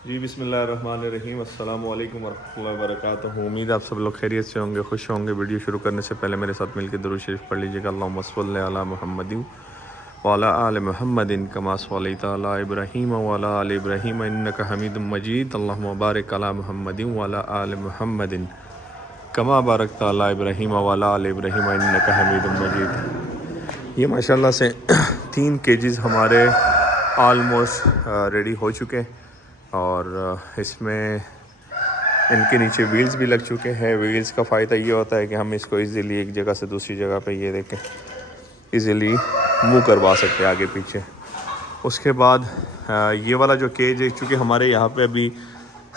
जी बिस्मिल्लाहिर्रहमानिर्रहीम अस्सलाम वालेकुम वरहमतुल्लाहि वबरकातुहू। उम्मीद आप सब लोग खैरियत से होंगे, खुश होंगे। वीडियो शुरू करने से पहले मेरे साथ मिलकर दुरूद शरीफ पढ़ लीजिएगा। अल्लाहुम्मा सल्लि अला मुहम्मदिन व अला आलि मुहम्मदिन कमा सल्लैता अला इब्राहीम व अला आलि इब्राहीम इन्नका हमीदुम मजीद। अल्लाहुम्मा बारिक अला मुहम्मदिन व अला आलि मुहम्मदिन कमा बारकता अला इब्राहीम व अला आलि इब्राहीम इन्नका हमीदुम मजीद। ये माशाल्लाह से 3 केजीज़ हमारे आलमोस्ट रेडी हो चुके हैं और इसमें इनके नीचे व्हील्स भी लग चुके हैं। व्हील्स का फ़ायदा ये होता है कि हम इसको इजीली एक जगह से दूसरी जगह पे ये देखें इजीली मूव करवा सकते हैं आगे पीछे। उसके बाद ये वाला जो केज है, चूँकि हमारे यहाँ पे अभी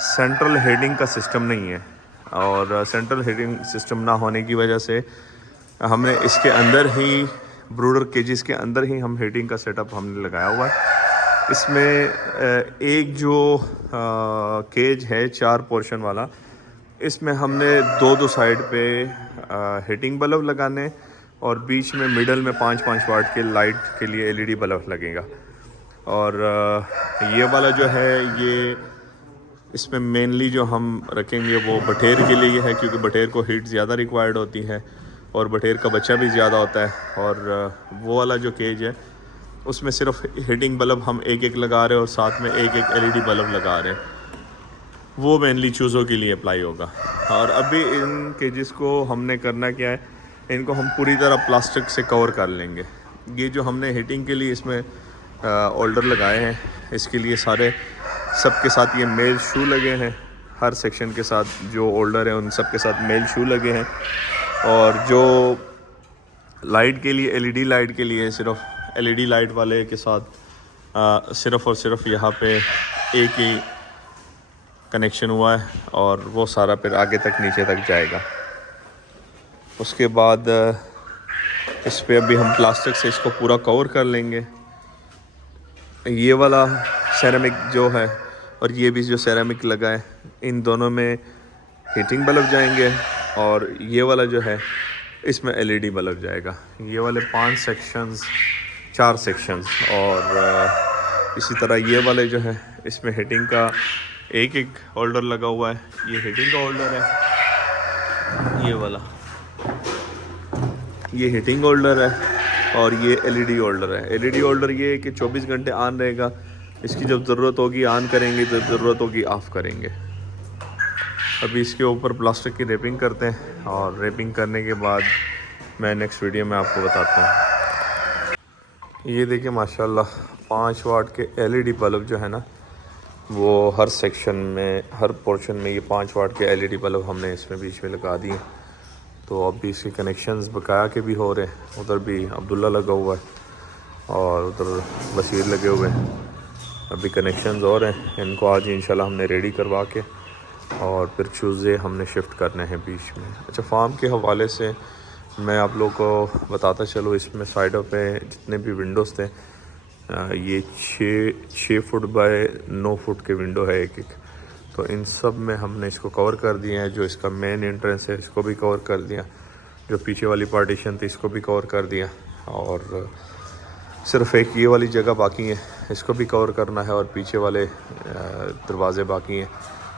सेंट्रल हेडिंग का सिस्टम नहीं है और सेंट्रल हेडिंग सिस्टम ना होने की वजह से हमने इसके अंदर ही ब्रूडर केजेस के अंदर ही हम हेडिंग का सेटअप हमने लगाया हुआ है। इसमें एक जो केज है 4 पोर्शन वाला, इसमें हमने दो साइड पे हीटिंग बल्ब लगाने और बीच में मिडल में 5-5 वाट के लाइट के लिए एलईडी बल्ब लगेगा। और ये वाला जो है ये इसमें मेनली जो हम रखेंगे वो बटेर के लिए है, क्योंकि बटेर को हीट ज़्यादा रिक्वायर्ड होती है और बटेर का बच्चा भी ज़्यादा होता है। और वो वाला जो केज है उसमें सिर्फ हीटिंग बल्ब हम एक एक लगा रहे हैं और साथ में एक एक एलईडी बल्ब लगा रहे हैं। वो मेनली चूज़ों के लिए अप्लाई होगा। और अभी इन केजेस को हमने करना क्या है, इनको हम पूरी तरह प्लास्टिक से कवर कर लेंगे। ये जो हमने हीटिंग के लिए इसमें होल्डर लगाए हैं, इसके लिए सारे सब के साथ ये मेल शू लगे हैं। हर सेक्शन के साथ जो होल्डर है उन सब के साथ मेल शू लगे हैं। और जो लाइट के लिए एलईडी लाइट के लिए सिर्फ एलईडी लाइट वाले के साथ सिर्फ़ और सिर्फ यहाँ पे एक ही कनेक्शन हुआ है और वो सारा फिर आगे तक नीचे तक जाएगा। उसके बाद इस पे अभी हम प्लास्टिक से इसको पूरा कवर कर लेंगे। ये वाला सेरेमिक जो है और ये भी जो सेरेमिक लगा है, इन दोनों में हीटिंग बल्ब जाएंगे और ये वाला जो है इसमें एलईडी बल्ब जाएगा। ये वाले 4 सेक्शंस और इसी तरह ये वाले जो है इसमें हीटिंग का एक एक होल्डर लगा हुआ है। ये हीटिंग का होल्डर है, ये वाला ये हीटिंग होल्डर है और ये एलईडी होल्डर है। एलईडी होल्डर ये है कि 24 घंटे ऑन रहेगा, इसकी जब ज़रूरत होगी ऑन करेंगे, जब ज़रूरत होगी ऑफ़ करेंगे। अभी इसके ऊपर प्लास्टिक की रैपिंग करते हैं और रैपिंग करने के बाद मैं नेक्स्ट वीडियो में आपको बताता हूँ। ये देखिए माशाल्लाह 5 वाट के एलईडी बल्ब जो है ना, वो हर सेक्शन में हर पोर्शन में ये 5 वाट के एलईडी बल्ब हमने इसमें बीच में लगा दिए। तो अब भी इसके कनेक्शंस बकाया के भी हो रहे हैं। उधर भी अब्दुल्ला लगा हुआ है और उधर बशीर लगे हुए हैं। अभी कनेक्शंस और हैं, इनको आज इंशाल्लाह हमने रेडी करवा के और फिर ट्यूसडे हमने शिफ्ट करने हैं बीच में। अच्छा, फार्म के हवाले से मैं आप लोगों को बताता चलूँ, इसमें साइडों पे जितने भी विंडोज़ थे, ये 6 फुट बाय 9 फुट के विंडो है एक, तो इन सब में हमने इसको कवर कर दिया है। जो इसका मेन एंट्रेंस है इसको भी कवर कर दिया, जो पीछे वाली पार्टीशन थी इसको भी कवर कर दिया और सिर्फ एक ये वाली जगह बाकी है, इसको भी कवर करना है और पीछे वाले दरवाज़े बाकी हैं,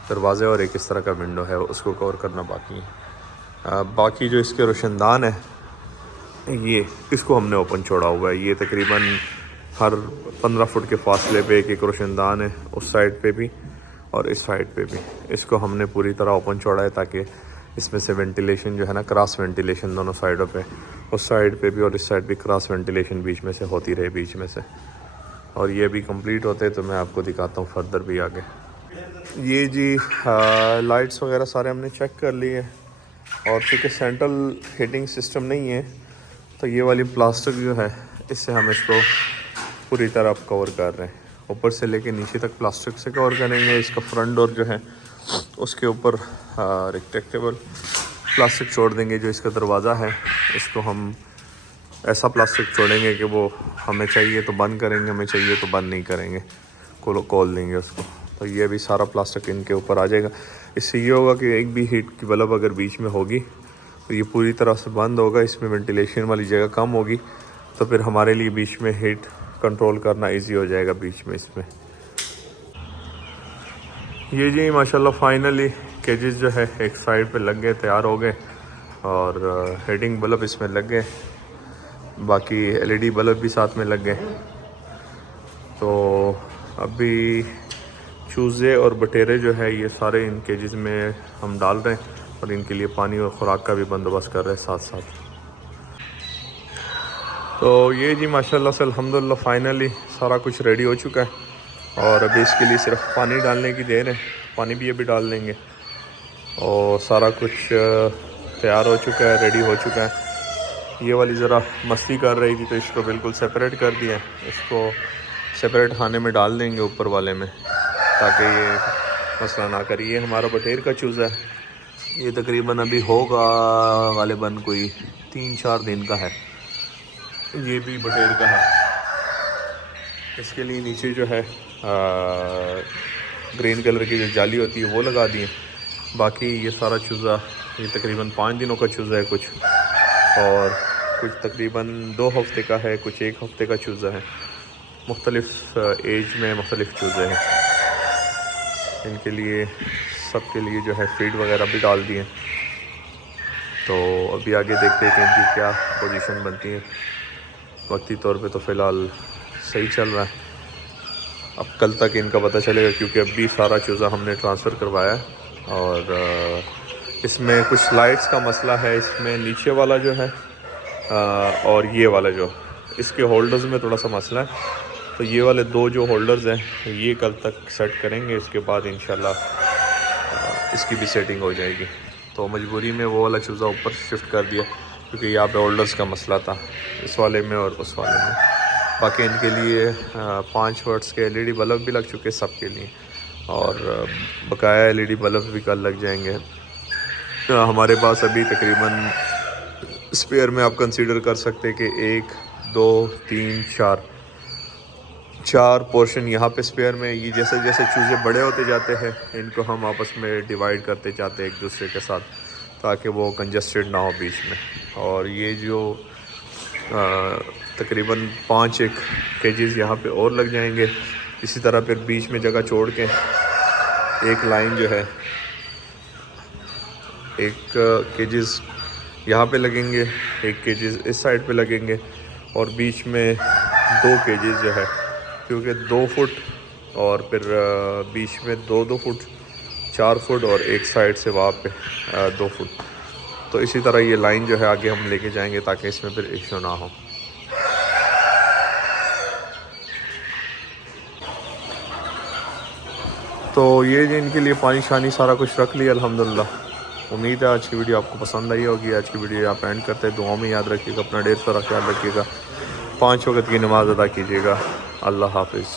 दरवाज़े और एक इस तरह का विंडो है उसको कवर करना बाकी है। बाकी जो इसके रोशनदान है ये इसको हमने ओपन छोड़ा हुआ है। ये तकरीबन हर 15 फुट के फासले पे एक रोशनदान है, उस साइड पे भी और इस साइड पे भी। इसको हमने पूरी तरह ओपन छोड़ा है ताकि इसमें से वेंटिलेशन जो है ना, क्रॉस वेंटिलेशन दोनों साइडों पे, उस साइड पे भी और इस साइड भी क्रॉस वेंटिलेशन बीच में से होती रहे बीच में से। और ये भी कंप्लीट होते तो मैं आपको दिखाता हूँ फर्दर भी आगे। ये जी लाइट्स वगैरह सारे हमने चेक कर लिए और चूँकि सेंट्रल हीटिंग सिस्टम नहीं है तो ये वाली प्लास्टिक जो है इससे हम इसको पूरी तरह अब कवर कर रहे हैं। ऊपर से लेके नीचे तक प्लास्टिक से कवर करेंगे। इसका फ्रंट डोर जो है उसके ऊपर रेक्टेक्टेबल प्लास्टिक छोड़ देंगे। जो इसका दरवाज़ा है इसको हम ऐसा प्लास्टिक छोड़ेंगे कि वो हमें चाहिए तो बंद करेंगे, हमें चाहिए तो बंद नहीं करेंगे, खोल देंगे उसको। तो ये भी सारा प्लास्टिक इनके ऊपर आ जाएगा। इससे ये होगा कि एक भी हीट की बल्ब अगर बीच में होगी तो ये पूरी तरह से बंद होगा, इसमें वेंटिलेशन वाली जगह कम होगी, तो फिर हमारे लिए बीच में हीट कंट्रोल करना इजी हो जाएगा बीच में इसमें। ये जी माशाल्लाह फाइनली केजेस जो है एक साइड पे लग गए, तैयार हो गए और हेडिंग बल्ब इसमें लग गए, बाकी एलईडी बल्ब भी साथ में लग गए। तो अभी चूज़े और बटेरे जो है ये सारे इन केजेस में हम डाल रहे हैं और इनके लिए पानी और ख़ुराक का भी बंदोबस्त कर रहे हैं साथ साथ। तो ये जी माशाल्लाह से अल्हम्दुलिल्लाह फाइनली सारा कुछ रेडी हो चुका है और अभी इसके लिए सिर्फ पानी डालने की देर है। पानी भी अभी डाल देंगे और सारा कुछ तैयार हो चुका है, रेडी हो चुका है। ये वाली ज़रा मस्ती कर रही थी तो इसको बिल्कुल सेपरेट कर दिया, इसको सेपरेट खाने में डाल देंगे ऊपर वाले में ताकि ये मसला ना करे। ये हमारा बटेर का चूज़ा है, ये तकरीबन अभी होगा गालिबन कोई 3-4 दिन का है। ये भी बटेर का है। इसके लिए नीचे जो है ग्रीन कलर की जो जाली होती है वो लगा दिए। बाकी ये सारा चूज़ा ये तकरीबन 5 दिनों का चूज़ा है कुछ, और कुछ तकरीबन 2 हफ्ते का है, कुछ 1 हफ्ते का चूज़ा है। मुख्तलिफ़ एज में मुख्तलिफ़ चूज़े हैं। इनके लिए सब के लिए जो है फीड वगैरह भी डाल दिए। तो अभी आगे देखते हैं कि इनकी क्या पोजीशन बनती है। वक्ती तौर पे तो फ़िलहाल सही चल रहा है, अब कल तक इनका पता चलेगा क्योंकि अभी सारा चूज़ा हमने ट्रांसफ़र करवाया है। और इसमें कुछ लाइट्स का मसला है, इसमें नीचे वाला जो है और ये वाला जो इसके होल्डर्स में थोड़ा सा मसला है। तो ये वाले 2 जो होल्डर्स हैं ये कल तक सेट करेंगे, इसके बाद इंशाल्लाह इसकी भी सेटिंग हो जाएगी। तो मजबूरी में वो वाला चूज़ा ऊपर शिफ्ट कर दिया क्योंकि यहाँ पे होल्डर्स का मसला था इस वाले में और उस वाले में। बाकी इनके लिए 5 वाट्स के एलईडी बल्ब भी लग चुके सब के लिए, और बकाया एलईडी बल्ब भी कल लग जाएंगे। हमारे पास अभी तकरीबन स्पेयर में आप कंसीडर कर सकते हैं कि 1 2 3 4 पोर्शन यहाँ पे स्पेयर में। ये जैसे जैसे चूज़े बड़े होते जाते हैं इनको हम आपस में डिवाइड करते जाते हैं एक दूसरे के साथ ताकि वो कंजस्टेड ना हो बीच में। और ये जो तकरीबन 5 केजीज़ यहाँ पे और लग जाएंगे। इसी तरह फिर बीच में जगह छोड़ के एक लाइन जो है 1 केजीज़ यहाँ पे लगेंगे, 1 केजीज़ इस साइड पे लगेंगे और बीच में 2 केजीज़ जो है क्योंकि 2 फुट और फिर बीच में 2 फुट 4 फुट और एक साइड से वहाँ पे 2 फुट। तो इसी तरह ये लाइन जो है आगे हम लेके जाएंगे ताकि इसमें फिर इशू ना हो। तो ये जो इनके लिए पानी शानी सारा कुछ रख लिया अल्हम्दुलिल्लाह। उम्मीद है आज की वीडियो आपको पसंद आई होगी। आज की वीडियो आप एंड करते हैं, दुआ में याद रखिएगा, अपना ढेर सारा ख्याल रखिएगा, 5 वक्त की नमाज़ अदा कीजिएगा। अल्लाह हाफिज़।